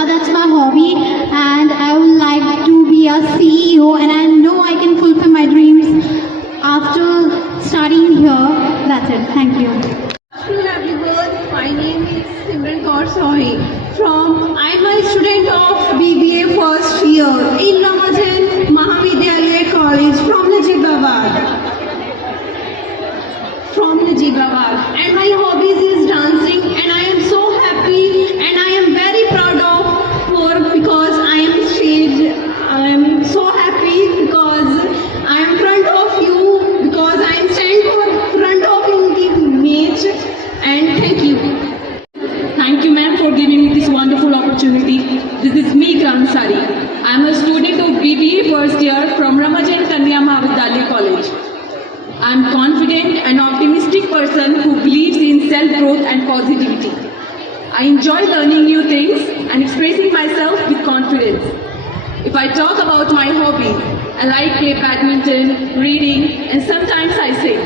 yoga, that's my hobby, and I would like to be a CEO, and I know I can fulfill my dreams after starting here. That's it. Thank you. Hello everyone, my name is Simran Kaur Sohi. I'm a student of BBA first year in Ramajan Mahavidyalaya College from Najibabad. And my hobbies is dancing, and I am so happy and I am very proud of for because I am stage. I am so happy because I am front of you because I am standing for front of in the match, and thank you. Thank you, ma'am, for giving me this wonderful opportunity. This is me, Kransari. I am a student of BBA first year from Ramajan Kanya Mahavidyalaya College. I am confident and optimistic person who believes in self-growth and positivity. I enjoy learning new things and expressing myself with confidence. If I talk about my hobbies, I like play badminton, reading, and sometimes I sing.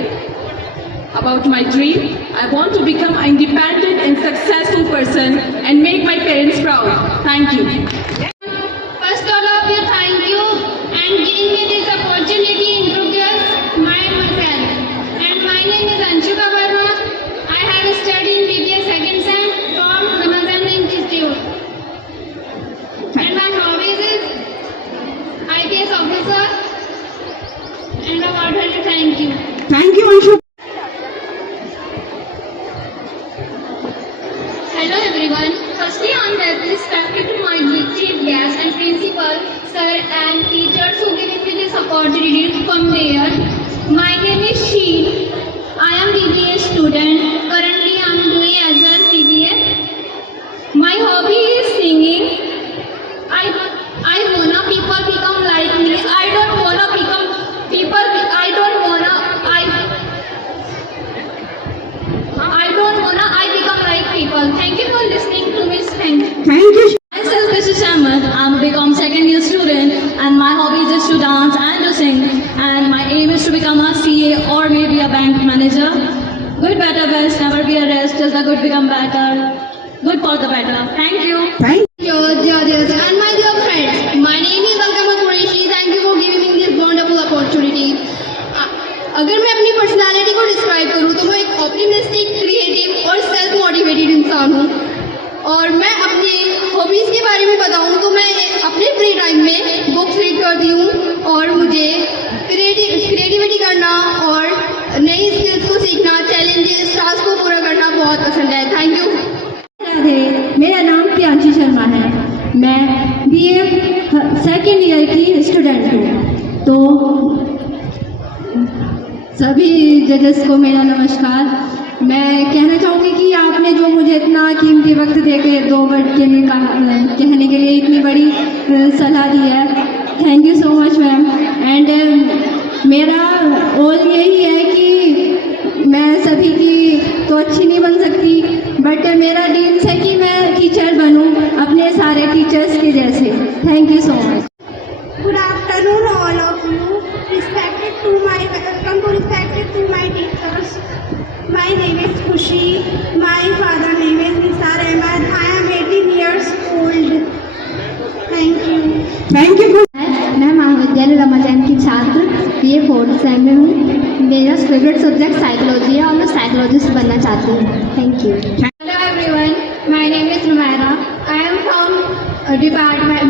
About my dream, I want to become an independent and successful person and make my parents proud. Thank you. First all of you, thank you and giving me this opportunity to introduce myself. And my name is Anshika Verma. I have studied in BBA second sem from Ramajan Institute. And my hobbies is IPS officer. And I want to thank you. Thank you, Anshu. Hello everyone. Firstly, on that, respected to my chief guest and principal, sir and teachers who giving me this opportunity to come there. My name is Sheen. I am BBA student. Currently, I am doing as a BBA. My hobby is singing. I wanna people become like me. I don't wanna become people. I don't wanna become like people. Thank you for listening to me. Thank you. Thank you. Myself, this is Ahmed. I'm a BCom second year student, and my hobbies is to dance and to sing. And my aim is to become a CA or maybe a bank manager. Good, better, best, never be a rest. Till the good become better. Good for the better. Thank you. Thank Judges and my dear friends, my name is Alkama Qureshi. Thank you for giving me this wonderful opportunity. अगर मैं अपनी पर्सनालिटी को डिस्क्राइब करूँ तो मैं एक optimistic, creative और self motivated इंसान हूँ। और मैं अपने हॉबीज़ के बारे में बताऊँ तो मैं अपने फ्री टाइम में बुक्स रीड करती हूँ और मुझे क्रिएटिविटी करना और नई स्किल्स को सीखना, चैलेंजेस, टास्क को पूरा करना बहुत पसंद है। Thank you. मेरा नाम प्रियांशी शर्मा है। मैं BA सेकेंड ईयर की स्टूडेंट हूँ। तो सभी जजेस को मेरा नमस्कार। मैं कहना चाहूँगी कि आपने जो मुझे इतना कीमती वक्त देके 2 वर्ड के लिए कहने के लिए इतनी बड़ी सलाह दी है, thank you so much ma'am. And मेरा गोल यही है कि मैं सभी की तो अच्छी नहीं बन सकती, बट मेरा ड्रीम्स है कि मैं टीचर बनूं अपने सारे टीचर्स के जैसे। Thank you so much. Good afternoon, all of you. Respected to my teachers. My name is Khushi. My father name is Nisar Ahmed. I am 18 years old. Thank you. Thank you. मैं महाविद्यालय रमाजान की छात्र BA fourth same में हूँ। मेरा favourite subject psychology है और मैं साइकोलॉजिस्ट बनना चाहती हूँ। Thank you. Hello everyone, my name is Numaira. I am from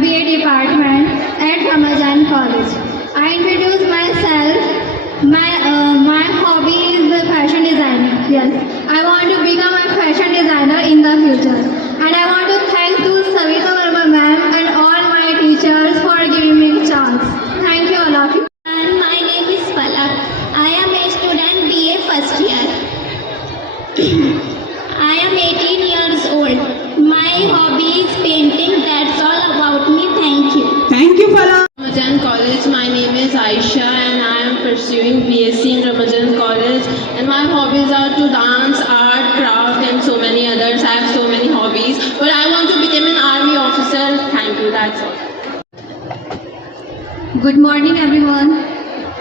BA department at Ramajan College. I introduce myself. My hobby is fashion designing. Yes, I want to become a fashion designer in the future. And I want to thank to Savita Verma ma'am and all my teachers for giving me a chance. Thank you all of you. And my name is Palak. I am a student BA first year. I am 18 years old. My hobby is painting. That's all about me. Thank you. Thank you, Farah. Ramajan College. My name is Aisha, and I am pursuing BSc in Ramajan College. And my hobbies are to dance, art, craft, and so many others. I have so many hobbies, but I want to become an army officer. Thank you. That's all. Good morning everyone.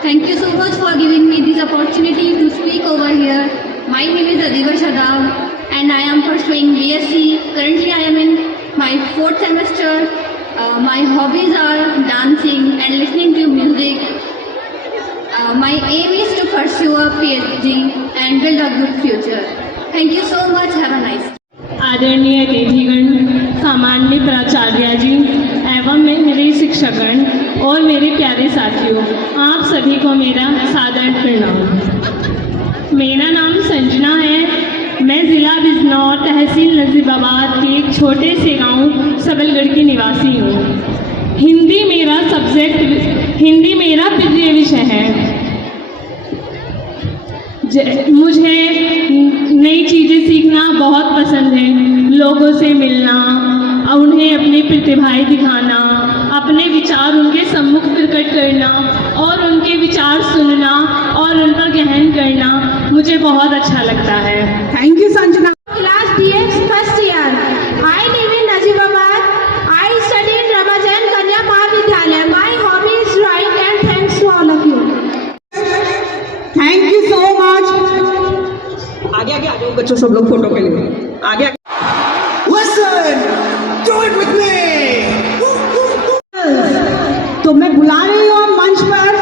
Thank you so much for giving me this opportunity to speak over here. My name is Adiba Shadab and I am pursuing BSc. Currently I am in my fourth semester. My hobbies are dancing and listening to music. My aim is to pursue a PhD and build a good future. Thank you so much. Have a nice day. आदरणीय अतिथिगण, सामान्य प्राचार्य जी एवं मेरे शिक्षकगण और मेरे प्यारे साथियों, आप सभी को मेरा सादर प्रणाम। मेरा नाम संजना है। मैं ज़िला बिजनौर, तहसील नजीबाबाद के एक छोटे से गांव सबलगढ़ की निवासी हूँ। हिंदी मेरा प्रिय विषय है। मुझे नई चीज़ें सीखना बहुत पसंद है। लोगों से मिलना, उन्हें अपनी प्रतिभाएं दिखाना, अपने विचार उनके सम्मुख प्रकट करना और उनके विचार सुनना और उन पर गहन करना मुझे बहुत अच्छा लगता है। Thank you, Sanjana. Class DX first year. I live in Najibabad. I study in Ramajan Kanya Mahavidyalaya. My hobby is drawing and thanks to all of you. Thank you so much. आगे आगे आ जाओ बच्चों, सब लोग फोटो के लिए आगे। Listen, do it with me. तो मैं बुला रही हूँ मंच पर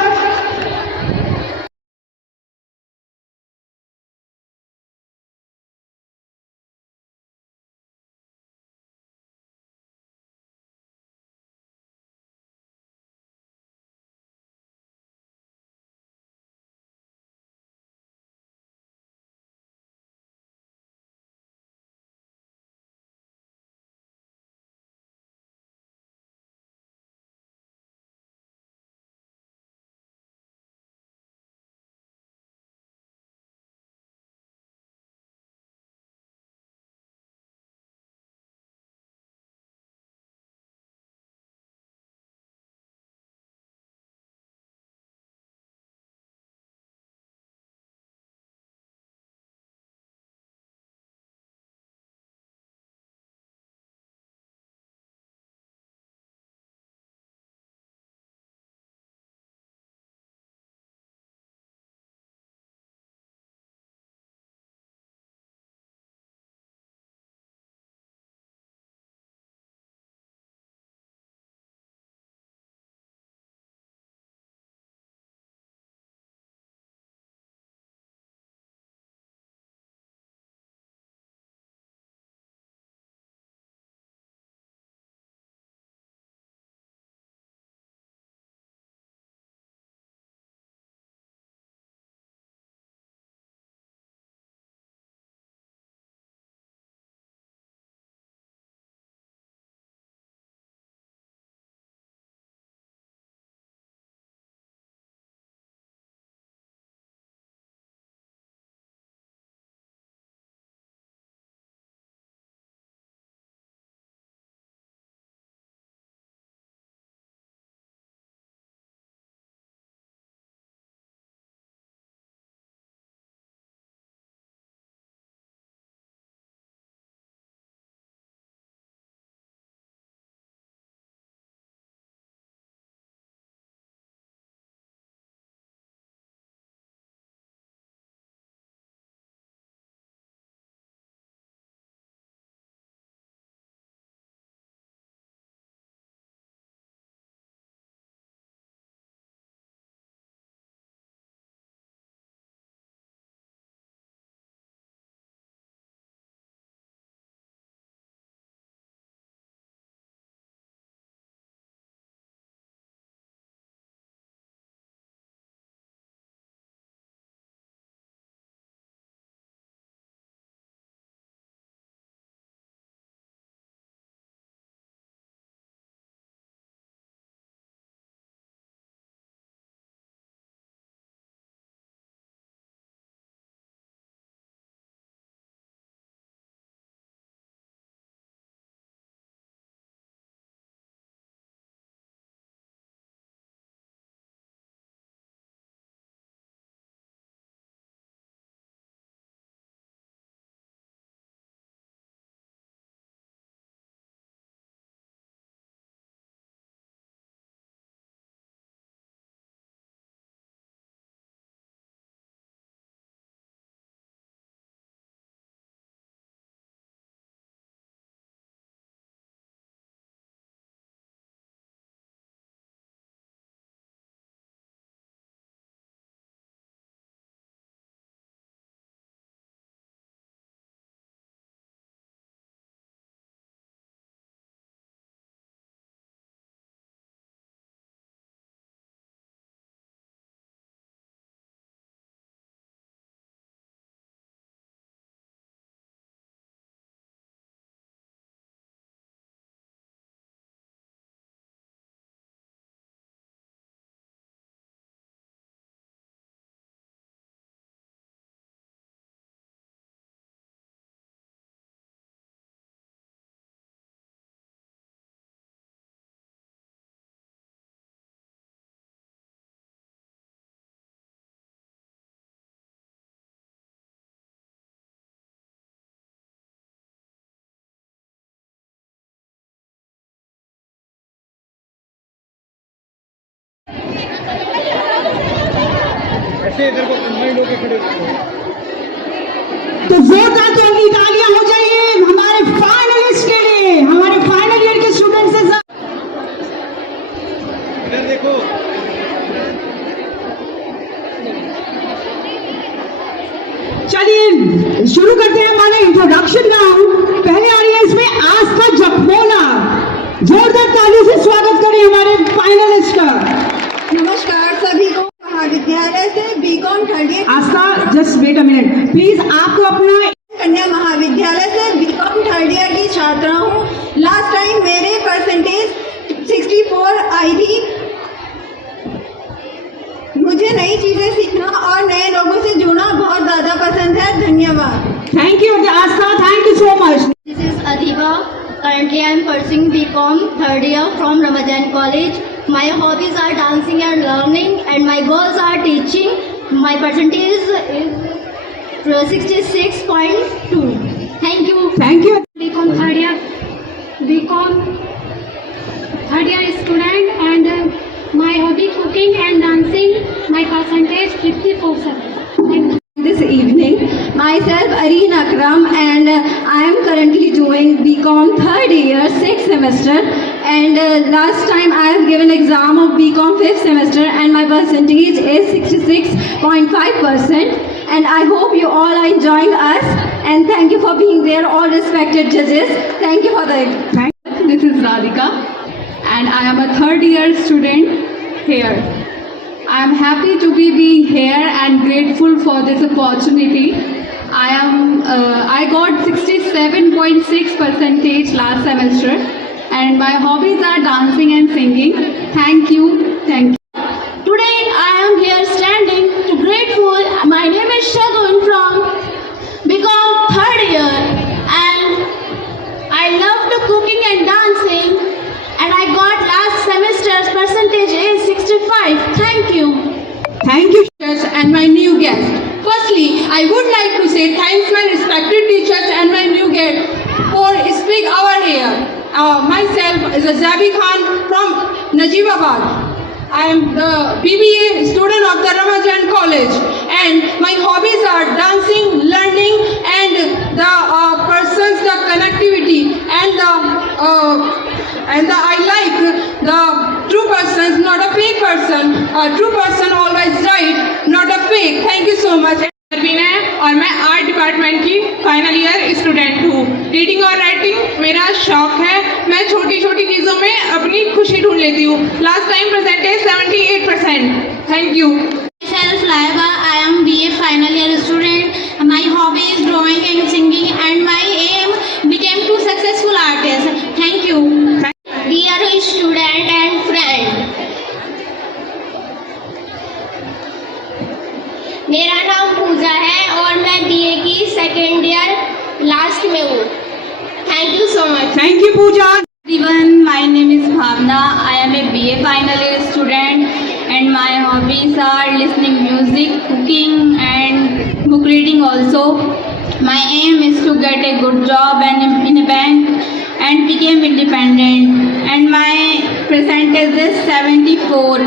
तो जोरदार तालियां हो जाइए हमारे फाइनलिस्ट के लिए, हमारे फाइनल ईयर के स्टूडेंट्स के साथ। इधर देखो। चलिए शुरू करते हैं हमारे इंट्रोडक्शन राउंड। पहले आ रही है इसमें आस्था जपमोला। जोरदार ताली से स्वागत करें हमारे फाइनलिस्ट का। नमस्कार सभी को। महाविद्यालय से BCom third year Aastha just wait a minute please, आपको अपना कन्या महाविद्यालय से बीकॉम थर्ड ईयर की छात्रा हूँ। लास्ट टाइम मेरे परसेंटेज 64 आई थी। मुझे नई चीजें सीखना और नए लोगों से जुड़ना बहुत ज्यादा पसंद है। धन्यवाद। Thank you Aastha, thank you so much. This is Adhiba. Currently, I am pursuing BCom third year from Ramajan College. My hobbies are dancing and learning, and my goals are teaching. My percentage is 66.2. Thank you. Thank you. BCom third year, BCom third year student, and my hobby cooking and dancing. My percentage 54%. This evening, myself Areen Akram, and I am currently doing BCom third year 6th semester. And last time I have given exam of BCom 5th semester, and my percentage is 66.5%. And I hope you all are enjoying us. And thank you for being there, all respected judges. Thank you for the. This is Radhika, and I am a third year student here. I am happy to be being here and grateful for this opportunity. I got 67.6 percentage last semester, and my hobbies are dancing and singing. Thank you. Thank you. Today, I am here standing to grateful. My name is Shagun from BCom third year, and I love the cooking and dancing. And I got last semester's percentage is 65. Thank you. Thank you. And my new guest. Firstly, I would like to say thanks my respected teachers and my new guest for speak our here. Myself is Zabi Khan from Najibabad. I am the BBA student of the Ramajan College, and my hobbies are dancing, learning, and the persons, the connectivity, and I like the true persons, not a fake person. A true person always right, not a fake. Thank you so much. है और मैं art department की final year student हूँ। रीडिंग और राइटिंग मेरा शौक है। मैं छोटी छोटी चीज़ों में अपनी खुशी ढूंढ लेती हूँ। Last time percentage 78%। Thank you. Myself Laiba, I am BA final year student. My hobby is drawing and singing, and my aim became to successful artist. Thank you. Dear student and friend, मेरा नाम पूजा है और मैं BA की second year last में हूँ। Thank you so much. Thank you Pooja. Everyone, my name is Bhavna. I am a BA final year student, and my hobbies are listening music, cooking, and book reading also. My aim is to get a good job and in a bank and become independent. And my percentage is 74.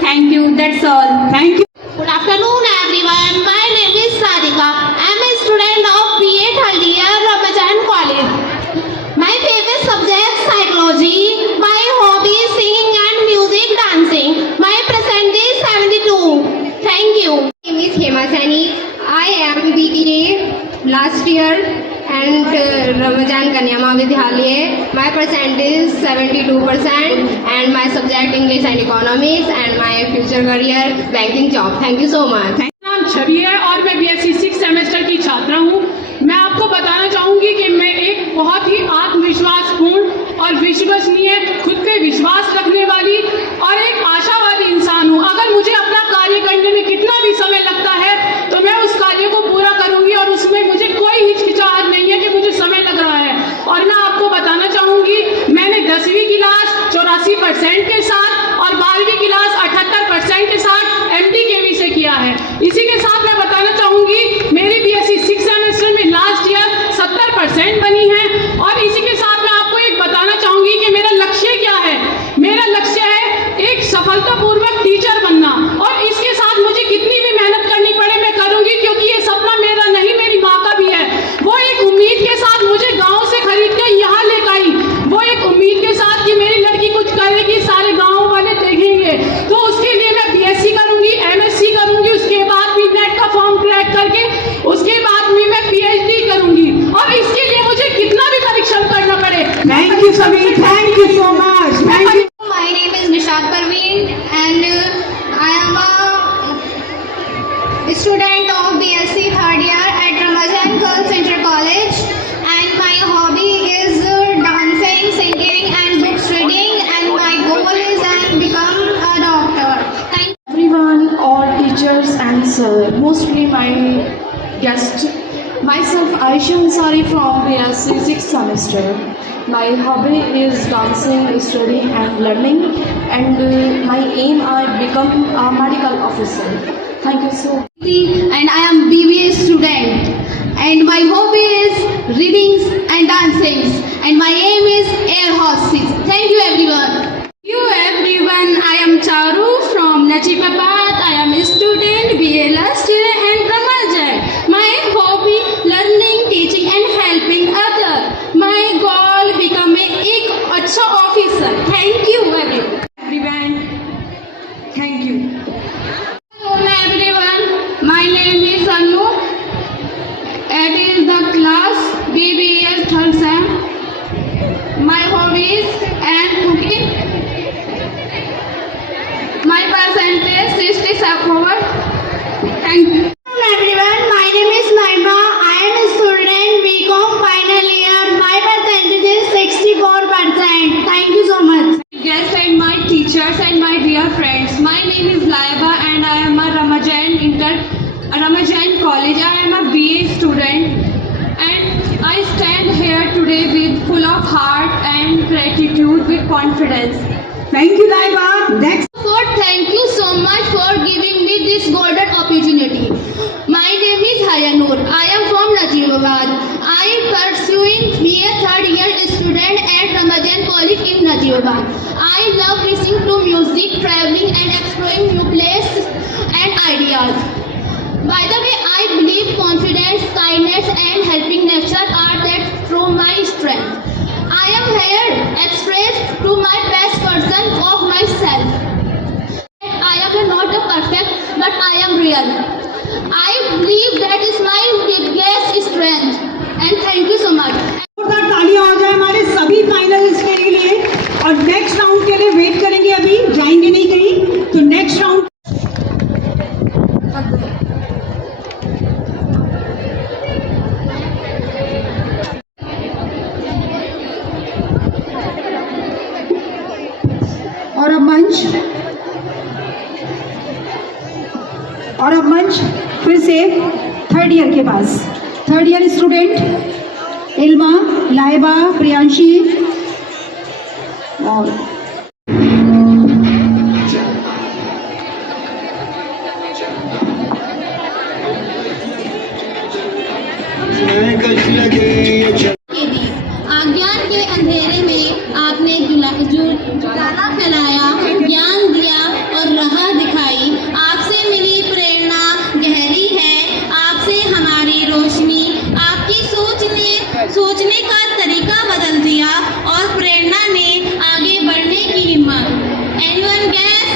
Thank you. That's all. Thank you. Good afternoon, everyone. My name is Sarika. I am a student of BA third year Ramajan College. My favorite subject psychology. My hobby is singing and music dancing. My percentage 72. Thank you. My name is Hema Sani. I am BBA last year and Ramajan Kanya Mahavidyalaya. My percentage is 72% and my subject English and Economics and my future career banking job. Thank you so much. मेरा नाम छवि है और मैं BSc 6th semester की छात्रा हूँ। मैं आपको बताना चाहूँगी कि मैं एक बहुत ही आत्मविश्वासपूर्ण और विश्वसनीय, खुद पे विश्वास रखने वाली और एक आशावादी इंसान हूँ। अगर मुझे अपना कार्य करने में कितना भी समय लगता है तो मैं उस कार्य को पूरा करूँगी और उसमें मुझे कोई हिचकिचाहट नहीं है कि मुझे समय लग रहा है। और मैं आपको बताना चाहूँगी, मैंने 10वीं क्लास 84% के साथ और 12वीं क्लास 78% के साथ MD से किया है। इसी के साथ मैं बताना चाहूँगी, मेरी BSc 6th सेमेस्टर में लास्ट ईयर 70% बनी है। और इसी के साथ मैं आपको एक बताना चाहूँगी कि मेरा लक्ष्य क्या है। मेरा लक्ष्य है एक सफल Thank you, Sameer. Thank you so much. Thank you. My name is Nishad Parveen and I am a student of BSc third year at Ramajan Girls Center College, and my hobby is dancing, singing and books reading, and my goal is to become a doctor. Thank you. Everyone, all teachers and sir, mostly my guest. Myself, Aisha Ansari from BSc 6th semester. My hobby is dancing, studying and learning, and my aim is become a medical officer. Thank you so much. And I am BBA student, and my hobby is reading and dancing, and my aim is air hostess. Thank you everyone. You everyone, I am Charu from Najibabad. I am a student, BA last year and Ramajan. My hobby, learning, teaching and helping others. My goal, become एक अच्छा officer. Thank you everyone. Thank you. Hello everyone, my name is Anu. It is the class BBS third sem. My hobbies and cooking. My percentage 67. Thank you. Hello everyone, my name is Naima. I am a student BCom final year. My percentage is 64%. Thank you so much. Guests and my teachers and my dear friends, my name is Laiba and I am a Ramajan College. I am a BA student and I stand here today with full of heart and gratitude with confidence. Thank you, Laiba. Next. Thank you so much for giving me this golden opportunity. My name is Hayanur. I am from Najibabad. I am pursuing BA third year student at Ramajan College in Najibabad. I love listening to music, traveling and exploring new places and ideas. By the way, I believe confidence, kindness and helping nature are that through my strength. I am here expressed to my best version of myself. I am not a perfect, but I am real. I believe that is my biggest strength. And thank you so much. जोरदार तालियां हो जाए हमारे सभी फाइनलिस्ट के लिए। और next round के लिए वेट करेंगे, अभी जाएंगे नहीं कहीं, तो नेक्स्ट राउंड। और अब मंच फिर से थर्ड ईयर के पास। Third year student Ilma, Laiba, Priyanshi और अज्ञान के अंधेरे में आपने उजाला फैलाया, ज्ञान दिया और राह दिखाई। आपसे मिली प्रेरणा गहरी है, आपसे हमारी रोशनी। आपकी सोचने का तरीका बदल दिया और प्रेरणा ने आगे बढ़ने की हिम्मत। Anyone guess?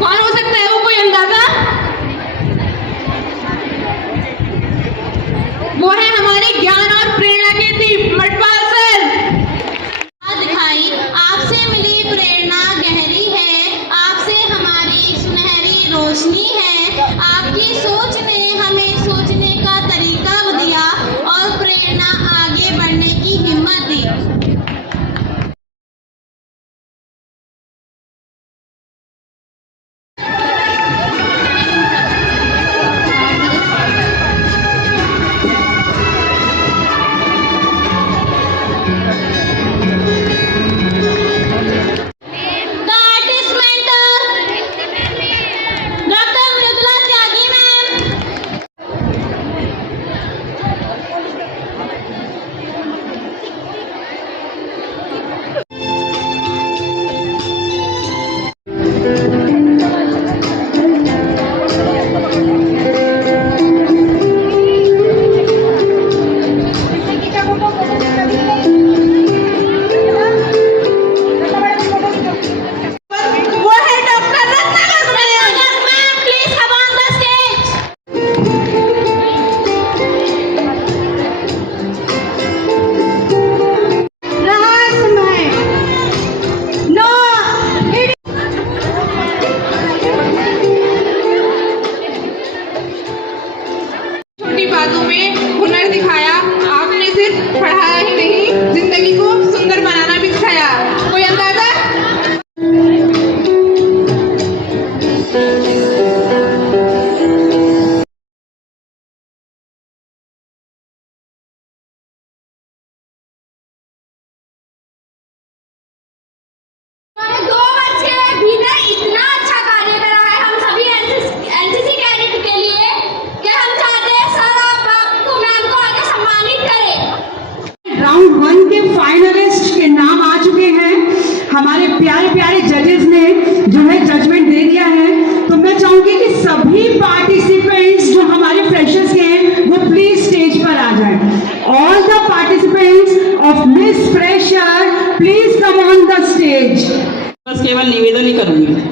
कौन हो सकता है वो, कोई अंदाजा? वो है हमारे ज्ञान और प्रेरणा के दीप मटवाल सर। दिखाई आपसे please come on the stage. बस केवल निवेदन ही करूंगी।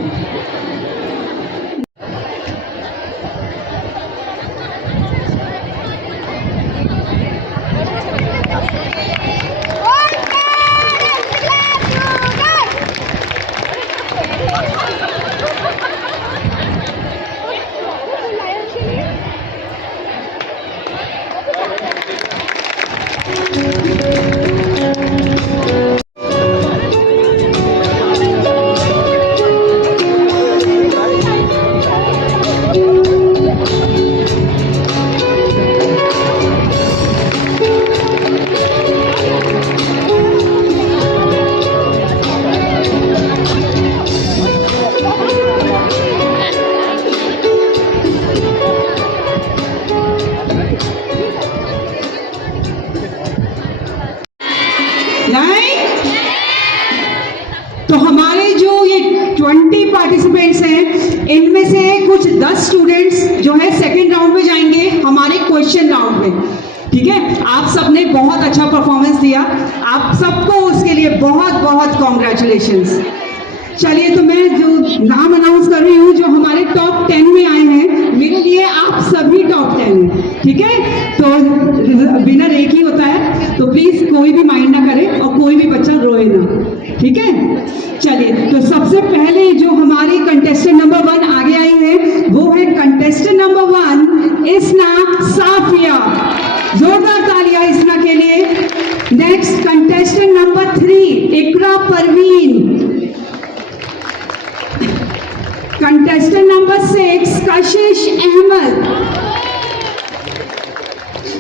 तो हमारे जो ये 20 पार्टिसिपेंट्स हैं, इनमें से कुछ 10 स्टूडेंट्स जो है सेकंड राउंड में जाएंगे हमारे क्वेश्चन राउंड में। ठीक है, आप सबने बहुत अच्छा परफॉर्मेंस दिया, आप सबको उसके लिए बहुत बहुत कॉन्ग्रेचुलेशंस। चलिए, तो मैं जो नाम अनाउंस कर रही हूँ जो हमारे टॉप 10 में आए हैं, मेरे लिए आप सभी टॉप 10 हैं। ठीक है, तो विनर एक ही होता है, तो प्लीज कोई भी माइंड ना करे और कोई भी बच्चा रोए ना। ठीक है, चलिए, तो सबसे पहले जो हमारी कंटेस्टेंट नंबर 1 आगे आई है वो है कंटेस्टेंट नंबर 1 इस्ना साफिया। जोरदार तालियां इस्ना के लिए। Next contestant number 3 Iqra Parveen. Contestant number 6 Kashish Ahmed.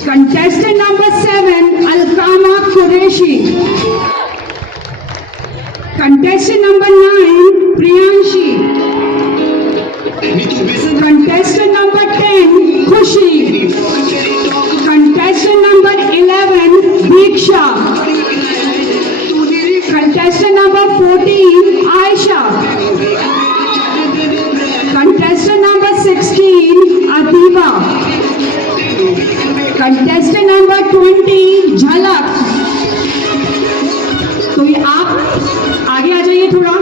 Contestant number 7 Alqama Qureshi. Contestant number 9 Priyanshi. Contestant number 10 Khushi. Contestant number 11 Diksha. Contestant number 14 Ayesha. Contestant number 16 Atiba. Contestant number 20 Jhalak. तो ये आप आगे आ जाइए, थोड़ा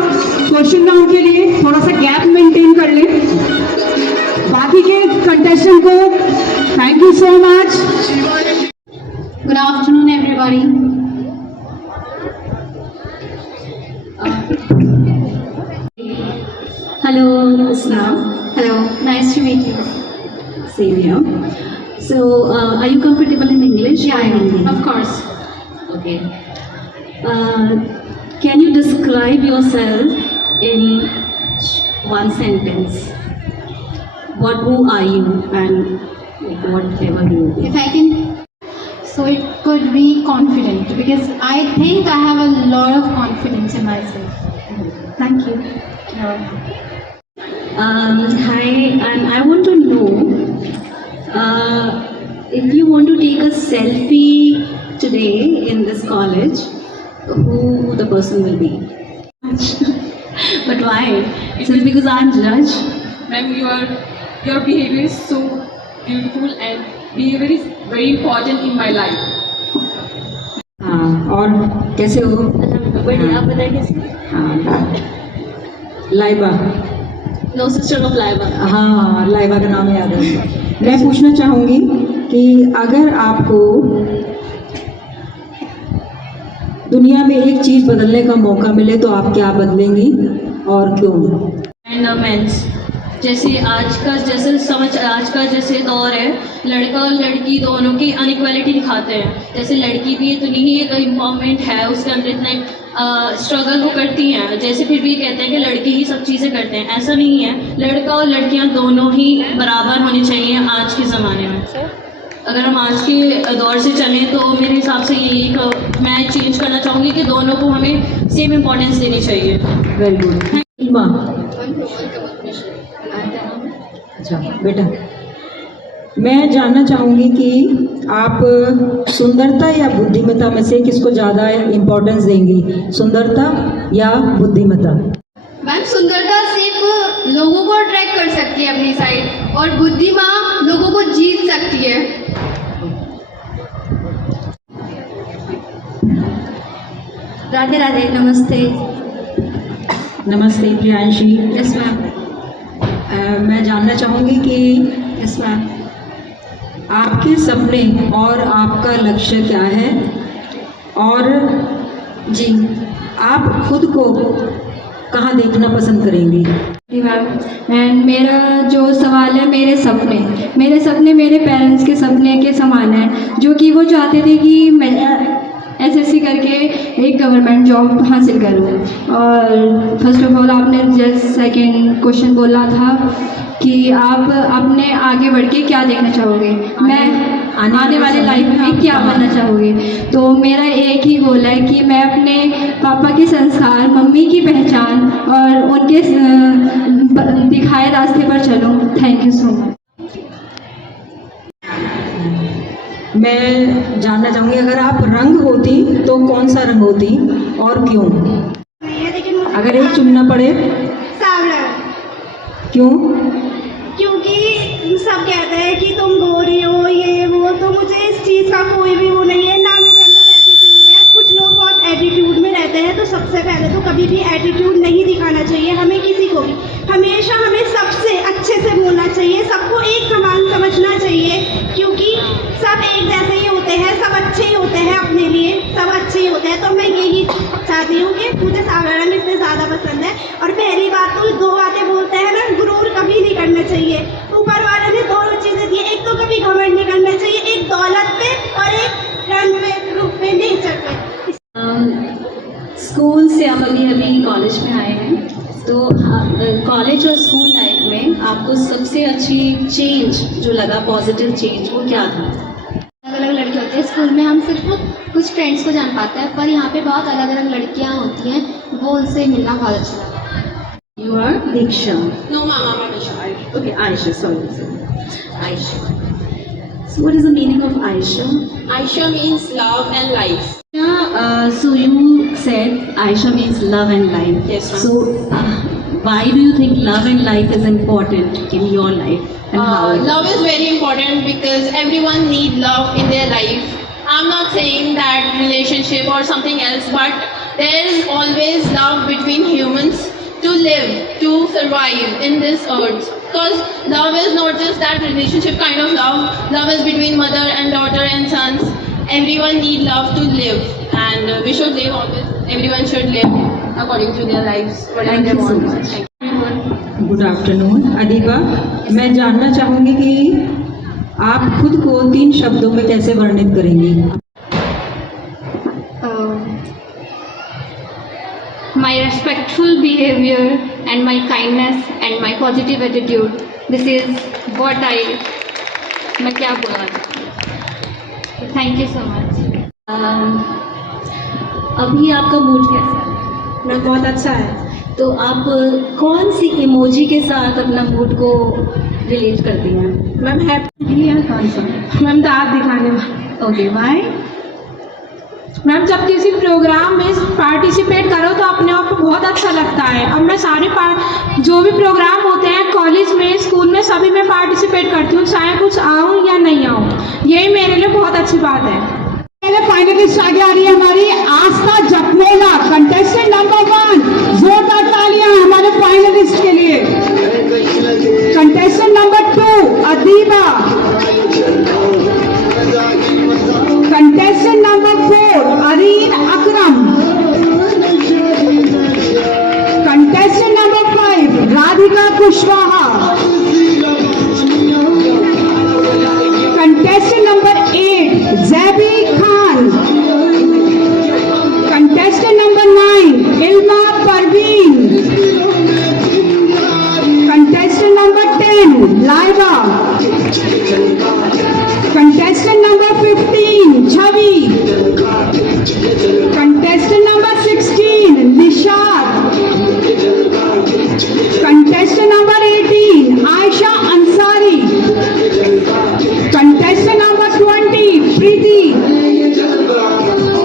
क्वेश्चन राउंड के लिए थोड़ा सा गैप मेंटेन कर ले। बाकी के कंटेस्टेंट को thank you so much. Good afternoon, everybody. Hello, Isna. Hello. Nice to meet you. Same here. So, are you comfortable in English? Yeah, or Hindi? Of course. Okay. Can you describe yourself in one sentence? Who are you and whatever you do? If I can, so it could be confident, because I think I have a lot of confidence in myself. Thank you. Hi, and I want to know if you want to take a selfie today in this college, who the person will be? But why? Just because I'm judge? Ma'am, your behavior is so beautiful and behavior is very important in my life. हाँ, और कैसे हो? बढ़िया, आप बताइए कैसे? हाँ, Laiba. No sister of Laiba. हाँ, लाइबा का नाम याद है। मैं पूछना चाहूँगी कि अगर आपको दुनिया में एक चीज़ बदलने का मौका मिले तो आप क्या बदलेंगी और क्यों? एंड जैसे आज का जैसे दौर है, लड़का और लड़की दोनों की अनइक्वालिटी दिखाते हैं। जैसे लड़की भी इतनी ही एक एम्पावरमेंट है, उसके अंदर इतना स्ट्रगल वो करती हैं, जैसे फिर भी कहते हैं कि लड़के ही सब चीज़ें करते हैं। ऐसा नहीं है, लड़का और लड़कियां दोनों ही बराबर होनी चाहिए आज के ज़माने में। अगर हम आज के दौर से चलें तो मेरे हिसाब से यही मैं चेंज करना चाहूँगी कि दोनों को हमें सेम इम्पोर्टेंस देनी चाहिए। Very good. अच्छा बेटा, मैं जानना चाहूँगी कि आप सुंदरता या बुद्धिमत्ता में से किसको ज़्यादा इम्पोर्टेंस देंगी, सुंदरता या बुद्धिमत्ता? मैम, सुंदरता सिर्फ लोगों को अट्रैक्ट कर सकती है अपनी साइड, और बुद्धिमाँ लोगों को जीत सकती है। राधे राधे, नमस्ते। नमस्ते प्रियांशी। Yes ma'am. मैं जानना चाहूँगी कि यस मैम। आपके सपने और आपका लक्ष्य क्या है, और जी आप खुद को कहाँ देखना पसंद करेंगी? जी मैम। एंड मेरा जो सवाल है, मेरे सपने मेरे पेरेंट्स के सपने के समान है, जो कि वो चाहते थे कि मैं एसएससी करके एक गवर्नमेंट जॉब हासिल करूँ। और फर्स्ट ऑफ ऑल आपने जस्ट सेकंड क्वेश्चन बोला था कि आप अपने आगे बढ़ के क्या देखना चाहोगे, मैं आने वाले लाइफ में क्या बनना चाहोगे। तो मेरा एक ही गोल है कि मैं अपने पापा के संस्कार, मम्मी की पहचान और उनके दिखाए रास्ते पर चलूँ। Thank you so much. मैं जानना चाहूँगी, अगर आप रंग होती तो कौन सा रंग होती और क्यों? नहीं है, लेकिन मुझे अगर एक चुनना पड़े, सांवला, क्यों? क्योंकि सब कहते हैं कि तुम गोरी हो, ये वो, तो मुझे इस चीज़ का कोई भी वो नहीं है, ना मेरे अंदर एटीट्यूड है। कुछ लोग बहुत एटीट्यूड में रहते हैं, तो सबसे पहले तो कभी भी एटीट्यूड नहीं दिखाना चाहिए हमें, किसी को भी। हमेशा हमें सबसे अच्छे से बोलना चाहिए, सबको एक समान समझना चाहिए, क्योंकि सब एक जैसे ही होते हैं, सब अच्छे ही होते हैं, अपने लिए सब अच्छे ही होते हैं। तो मैं यही चाहती हूँ कि मुझे सांवला रंग इससे ज़्यादा पसंद है। और पहली बात तो दो बातें बोलते हैं ना, गुरूर कभी नहीं करना चाहिए। ऊपर वाले ने दोनों चीज़ें दी, एक तो कभी घमंड नहीं करना चाहिए, एक दौलत पे और एक रंग पे, रूप पे, नेचर पे। स्कूल से आप अभी कॉलेज में आए हैं, तो कॉलेज और स्कूल लाइफ में आपको सबसे अच्छी चेंज जो लगा, पॉजिटिव चेंज, वो क्या था? अलग अलग लड़के होते हैं स्कूल में, हम सिर्फ कुछ फ्रेंड्स को जान पाते हैं, पर यहाँ पे बहुत अलग अलग लड़कियाँ होती हैं, वो उनसे मिलना बहुत अच्छा लगा। You are Diksha. No, Mama, Aisha. Okay, Aisha, sorry. Aisha. So what is the meaning of Aisha? Aisha means love and life. So you said Aisha means love and life. Yes, ma'am. So why do you think love and life is important in your life? And how? Love is very important because everyone need love in their life. I'm not saying that relationship or something else, but there is always love between humans to live, to survive in this earth. Because love is not just that relationship kind of love. Love is between mother and daughter and sons. Everyone need love to live, and we should live always. Everyone should live according to their lives, whatever they want. Thank you. Good afternoon. Adiba, मैं जानना चाहूँगी कि आप खुद को 3 शब्दों में कैसे वर्णित करेंगी? My respectful behavior and my kindness and my positive attitude. This is what मैं क्या बोलना चाहती हूँ। Thank you so much. अभी आपका मूड कैसा है? मैं बहुत अच्छा है। तो आप कौन सी इमोजी के साथ अपना मूड को रिलेट करती हैं? मैम हैप्पी है, कौन सा? मैम दांत दिखाने वाला। Okay, why? मैम जब किसी प्रोग्राम में पार्टिसिपेट करो तो अपने आप को बहुत अच्छा लगता है। अब मैं सारे जो भी प्रोग्राम होते हैं कॉलेज में, स्कूल में, सभी में पार्टिसिपेट करती हूँ, चाहे कुछ आऊँ या नहीं आऊँ, यही मेरे लिए बहुत अच्छी बात है। पहले फाइनलिस्ट आगे आ रही है हमारी आस्था जपमेला, कंटेस्टेंट नंबर 1। जोरदार तालियां हमारे फाइनलिस्ट के लिए। Contestant number 2 Adiba. Contestant number 4 Areen Akram. Contestant number 5 Radhika Kushwaha. Contestant number 8 Zaibi Khan. Contestant number 9 Ilma Parveen. Contestant number 10 Laiba. Contestant number 15 Chhavi. Contestant number 16 Nishad. Contestant number 18 Ayesha Ansari. Contestant number 20 Preeti.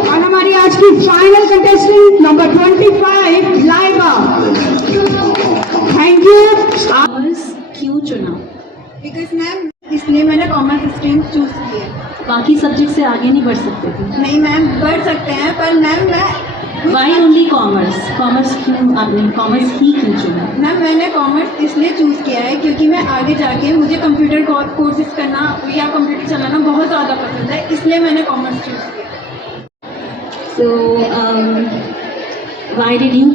और हमारी आज की final contestant number 25 Laiba. Thank you. क्यों चुना? बिकॉज मैम इसलिए मैंने कॉमर्स स्ट्रीम चूज की है। बाकी सब्जेक्ट से आगे नहीं बढ़ सकते थे? नहीं मैम, बढ़ सकते हैं, पर मैम मैं वाई ओनली कॉमर्स? कॉमर्स क्यों आपने कॉमर्स ही क्यों चुना? मैम मैंने कॉमर्स इसलिए चूज़ किया है क्योंकि मैं आगे जाके मुझे कंप्यूटर कोर्सेज करना या कंप्यूटर चलाना बहुत ज़्यादा पसंद है, इसलिए मैंने कॉमर्स चूज़ किया। So, why did you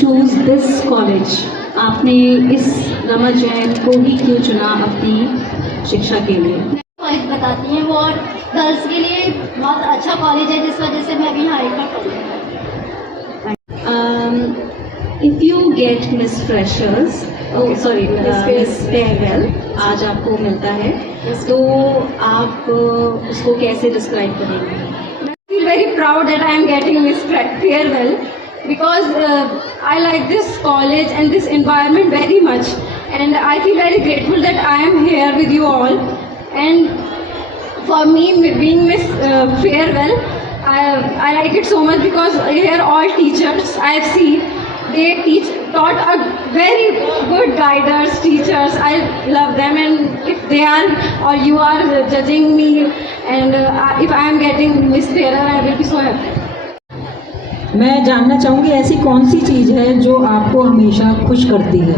choose this college? आपने इस रमा जैन को ही क्यों चुना अपनी शिक्षा के लिए? कॉलेज बताती हैं वो, और गर्ल्स के लिए बहुत अच्छा कॉलेज है, जिस वजह से मैं अभी यहाँ पर पढ़ी हूँ। If you get Miss Freshers, oh sorry, Miss Farewell आज आपको मिलता है, तो आप उसको कैसे डिस्क्राइब करेंगे? I feel very proud that I am getting Miss Farewell because I like this college and this environment very much, and I feel very grateful that I am here with you all. And for me, being Miss Farewell, I like it so much because here all teachers I have seen, they taught a very good guiders, teachers. I love them, and if they are or you are judging me, and if I am getting Miss Farewell, I will be so happy. मैं जानना चाहूँगी ऐसी कौन सी चीज़ है जो आपको हमेशा खुश करती है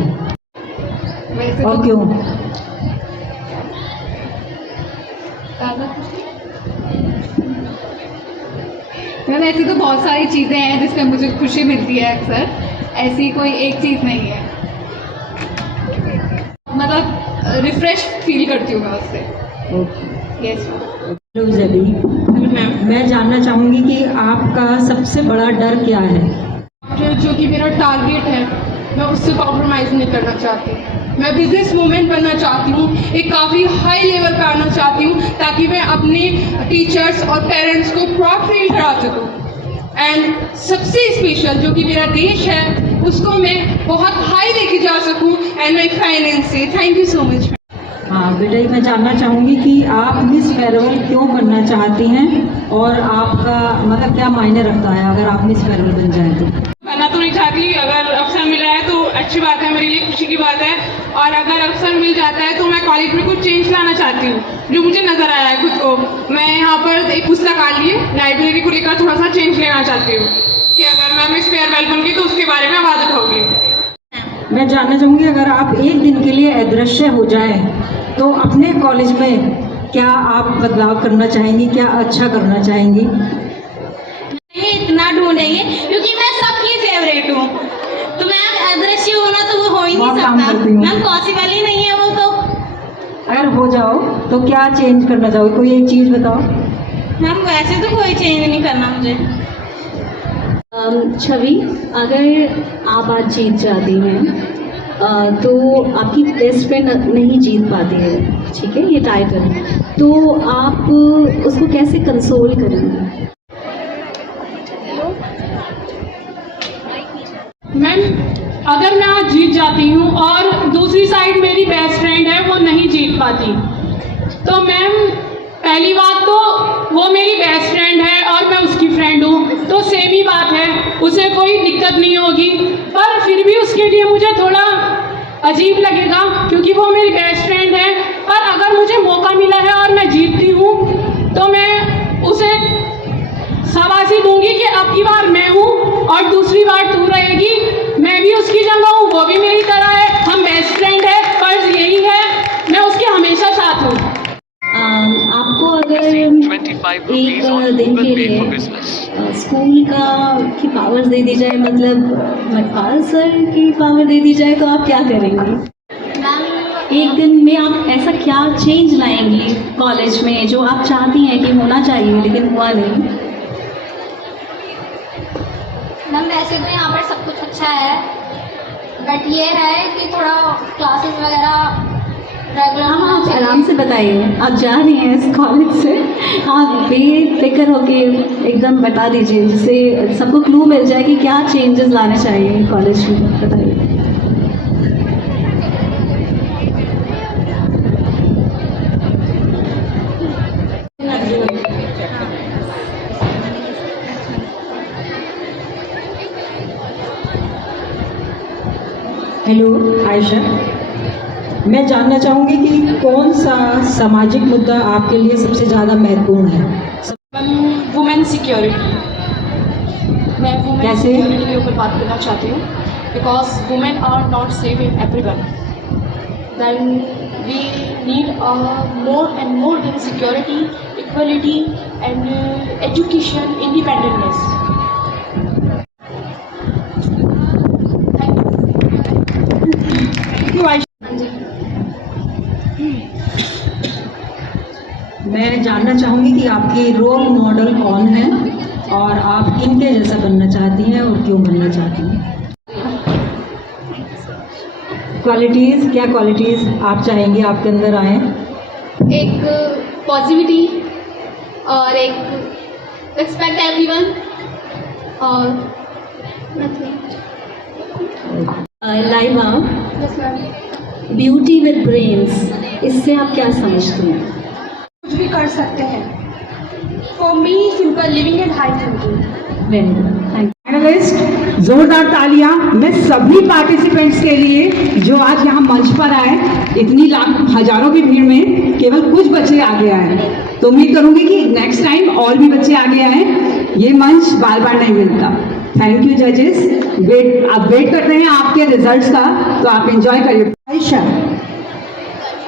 और क्यों? मैम ऐसी तो बहुत सारी चीज़ें हैं जिसमें मुझे खुशी मिलती है अक्सर, ऐसी कोई एक चीज़ नहीं है, मतलब रिफ्रेश फील करती हूँ मैं उससे। यस जबी, मैं जानना चाहूँगी कि आपका सबसे बड़ा डर क्या है? जो कि मेरा टारगेट है, मैं उससे कॉम्प्रोमाइज़ नहीं करना चाहती। मैं बिजनेस वूमेन बनना चाहती हूँ, एक काफ़ी हाई लेवल पे आना चाहती हूँ, ताकि मैं अपने टीचर्स और पेरेंट्स को प्राउड फील करा सकूँ। एंड सबसे स्पेशल जो कि मेरा देश है, उसको मैं बहुत हाई लेके जा सकूँ एंड माई फाइनेंस से। Thank you so much. हाँ बेटा, मैं जानना चाहूँगी कि आप मिस फेयरवेल क्यों बनना चाहती हैं और आपका मतलब क्या मायने रखता है अगर आप मिस फेयरवेल बन जाएं तो? बनना तो नहीं चाहती, अगर अवसर मिला है तो अच्छी बात है, मेरे लिए खुशी की बात है। और अगर अवसर मिल जाता है तो मैं कॉलेज में कुछ चेंज लाना चाहती हूँ, जो मुझे नज़र आया है खुद को। मैं यहाँ पर एक पुस्तकालय लिए लाइब्रेरी को लेकर थोड़ा सा चेंज लेना चाहती हूँ कि अगर मैं मिस फेयरवेल बन गई तो उसके बारे में आवाज़ उठाऊंगी। मैं जानना चाहूँगी अगर आप एक दिन के लिए अदृश्य हो जाए तो अपने कॉलेज में क्या आप बदलाव करना चाहेंगी, क्या अच्छा करना चाहेंगी? इतना ढूंढेंगे क्योंकि मैं सबकी फेवरेट हूँ, तो मैम अदृश्य होना तो वो हो ही नहीं सकता। मैम पॉसिबल ही नहीं है वो तो। अगर हो जाओ तो क्या चेंज करना चाहोगे? कोई एक चीज़ बताओ। मैम वैसे तो कोई चेंज नहीं करना मुझे। छवि, अगर आप आज जीत जाती हैं तो आपकी बेस्ट फ्रेंड नहीं जीत पाती है, ठीक है, ये टाइटल, तो आप उसको कैसे कंसोल करेंगे? मैम अगर मैं आज जीत जाती हूँ और दूसरी साइड मेरी बेस्ट फ्रेंड है वो नहीं जीत पाती, तो मैम पहली बात तो वो मेरी बेस्ट फ्रेंड है और मैं उसकी फ्रेंड हूँ, तो सेम ही बात है, उसे कोई दिक्कत नहीं होगी। पर फिर भी उसके लिए मुझे थोड़ा अजीब लगेगा क्योंकि वो मेरी बेस्ट फ्रेंड है। पर अगर मुझे मौका मिला है और मैं जीतती हूँ तो मैं उसे शाबाशी दूंगी कि अब की बार मैं हूँ और दूसरी बार तू रहेगी। मैं भी उसकी जगह हूँ, वो भी मेरी तरह है, हम बेस्ट फ्रेंड है, फर्ज यही है, मैं उसके हमेशा साथ हूँ। आपको अगर एक दिन के लिए स्कूल की पावर्स दे दी जाए, मतलब मटपाल सर की पावर दे दी जाए, तो आप क्या करेंगी? एक दिन में आप ऐसा क्या चेंज लाएंगी कॉलेज में जो आप चाहती हैं कि होना चाहिए लेकिन हुआ नहीं? मैम वैसे तो यहाँ पर सब कुछ अच्छा है, बट ये है कि थोड़ा क्लासेस वगैरह रेगुलर। हाँ, आप आराम से बताइए, आप जा रही हैं इस कॉलेज से, आप बेफिक्र होके एकदम बता दीजिए जिससे सबको क्लू मिल जाए कि क्या चेंजेस लाने चाहिए कॉलेज में, बताइए। हेलो आयशा, मैं जानना चाहूँगी कि कौन सा सामाजिक मुद्दा आपके लिए सबसे ज़्यादा महत्वपूर्ण है? Women security. मैं वुमेन कैसे? सिक्योरिटी के ऊपर बात करना चाहती हूँ, because women are not safe in everyone. Then we need more and more then security, equality and education, independentness. Thank you Ayesha. मैं जानना चाहूँगी कि आपके रोल मॉडल कौन है और आप किनके जैसा बनना चाहती हैं और क्यों बनना चाहती हैं. क्वालिटीज़, क्या क्वालिटीज़ आप चाहेंगी आपके अंदर आए? एक पॉजिटिविटी और एक रिस्पेक्ट एवरीवन और लाइबा, ब्यूटी विद ब्रेन्स, इससे आप क्या समझती हैं? कुछ भी कर सकते हैं. For me simple living and high thinking. Very good, thank finalist, जोरदार तालियां मैं सभी पार्टिसिपेंट्स के लिए जो आज यहाँ मंच पर आए. इतनी लाख हजारों की भीड़ में केवल कुछ बच्चे आगे आए, तो उम्मीद करूंगी कि नेक्स्ट टाइम और भी बच्चे आगे आए. ये मंच बार बार नहीं मिलता. थैंक यू जजेस. आप वेट कर रहे हैं आपके रिजल्ट्स का, तो आप एंजॉय करिए.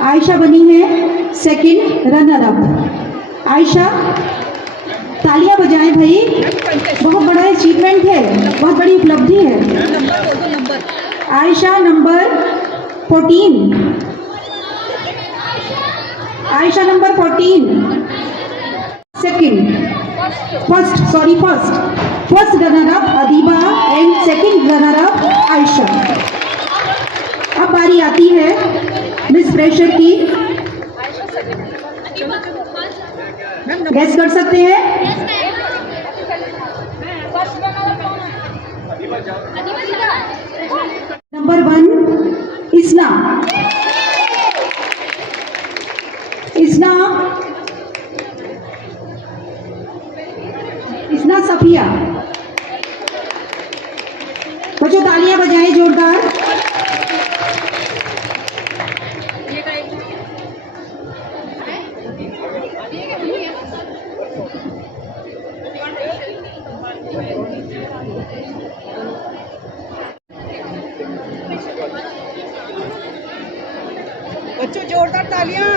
आयशा बनी है सेकंड रनर अप. आयशा, तालियां बजाएं भाई, बहुत बड़ा अचीवमेंट है, बहुत बड़ी उपलब्धि है. आयशा नंबर 14. आयशा नंबर 14 second, first runner up Adiba and second runner up Ayesha. अब बारी आती है मिस फ्रेशर की. गैस कर सकते हैं? नंबर 1 इस्ना. इस्ना सफिया. बच्चों तालियां बजाएं जोरदार. बच्चों जोरदार तालियां.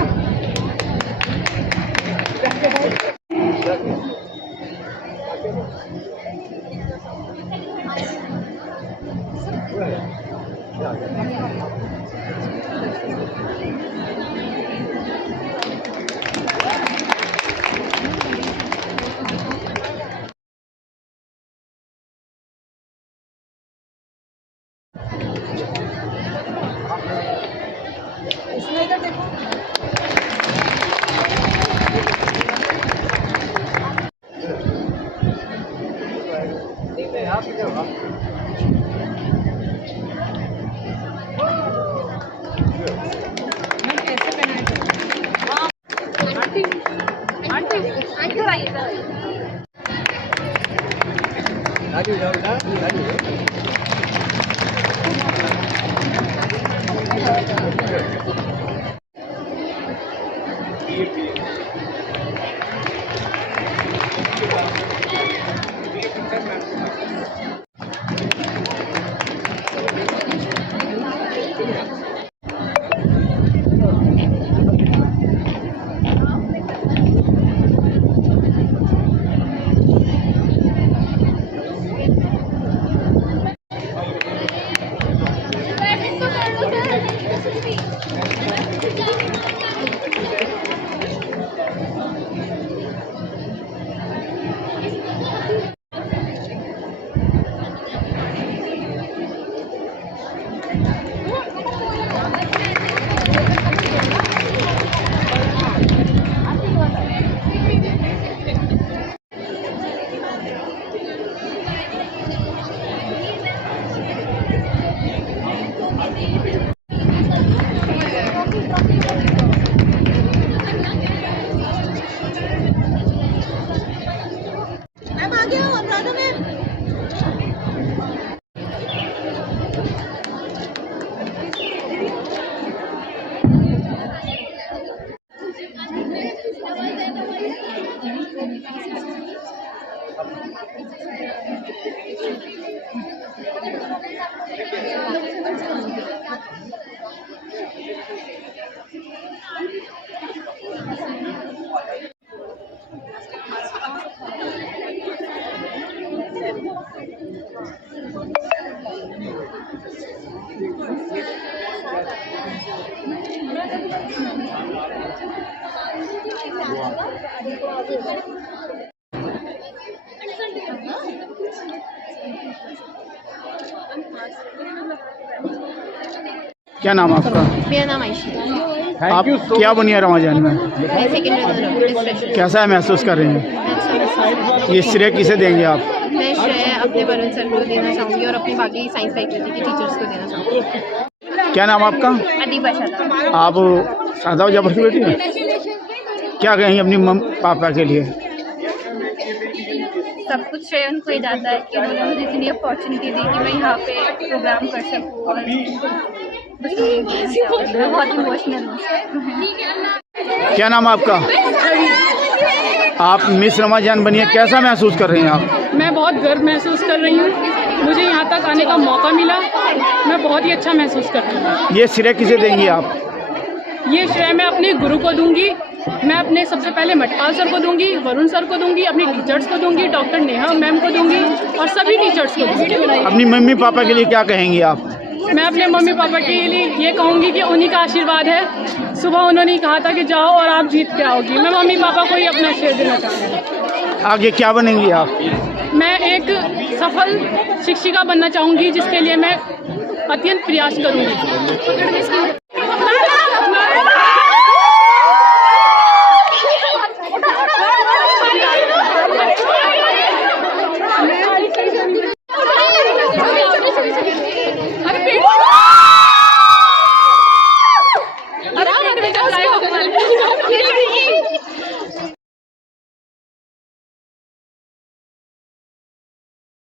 क्या नाम आपका? मेरा नाम आयशा। आप क्या बनी है रमजान में? मैं सेकेंड कैसा है महसूस कर रही हैं? ये श्रेय किसे देंगे आप? मैं श्रेय अपने वरुण सर को देना चाहूँगी और अपनी बाकी साइंस फैकल्टी के टीचर्स को देना चाहूँगी। क्या नाम आपका? अदीबा शाह। आप शारदा जाफर की बेटी हैं? क्या कहेंगे अपनी मम्मी पापा के लिए? सब कुछ श्रेय उनको ही जाता है कि उन्होंने मुझे इतनी अपॉर्चुनिटी दी कि मैं यहाँ पे प्रोग्राम कर सकूँ और मैं बहुत इमोशनल हूँ। क्या नाम आपका? आप मिस रमजान बनी है, कैसा महसूस कर रही हैं आप? मैं बहुत गर्व महसूस कर रही हूँ, मुझे यहाँ तक आने का मौका मिला, मैं बहुत ही अच्छा महसूस कर रही हूँ। ये श्रेय किसे देंगी आप? ये श्रेय मैं अपने गुरु को दूंगी, मैं अपने सबसे पहले मटपाल सर को दूंगी, वरुण सर को दूंगी, अपनी टीचर्स को दूंगी, डॉक्टर नेहा मैम को दूंगी और सभी टीचर्स को दूंगी। अपनी मम्मी पापा के लिए क्या कहेंगी आप? मैं अपने मम्मी पापा के लिए ये कहूँगी कि उन्हीं का आशीर्वाद है। सुबह उन्होंने कहा था कि जाओ और आप जीत के आओगी। मैं मम्मी पापा को ही अपना श्रेय देना चाहूँगी। आगे क्या बनेंगी आप? मैं एक सफल शिक्षिका बनना चाहूँगी, जिसके लिए मैं अत्यंत प्रयास करूँगी।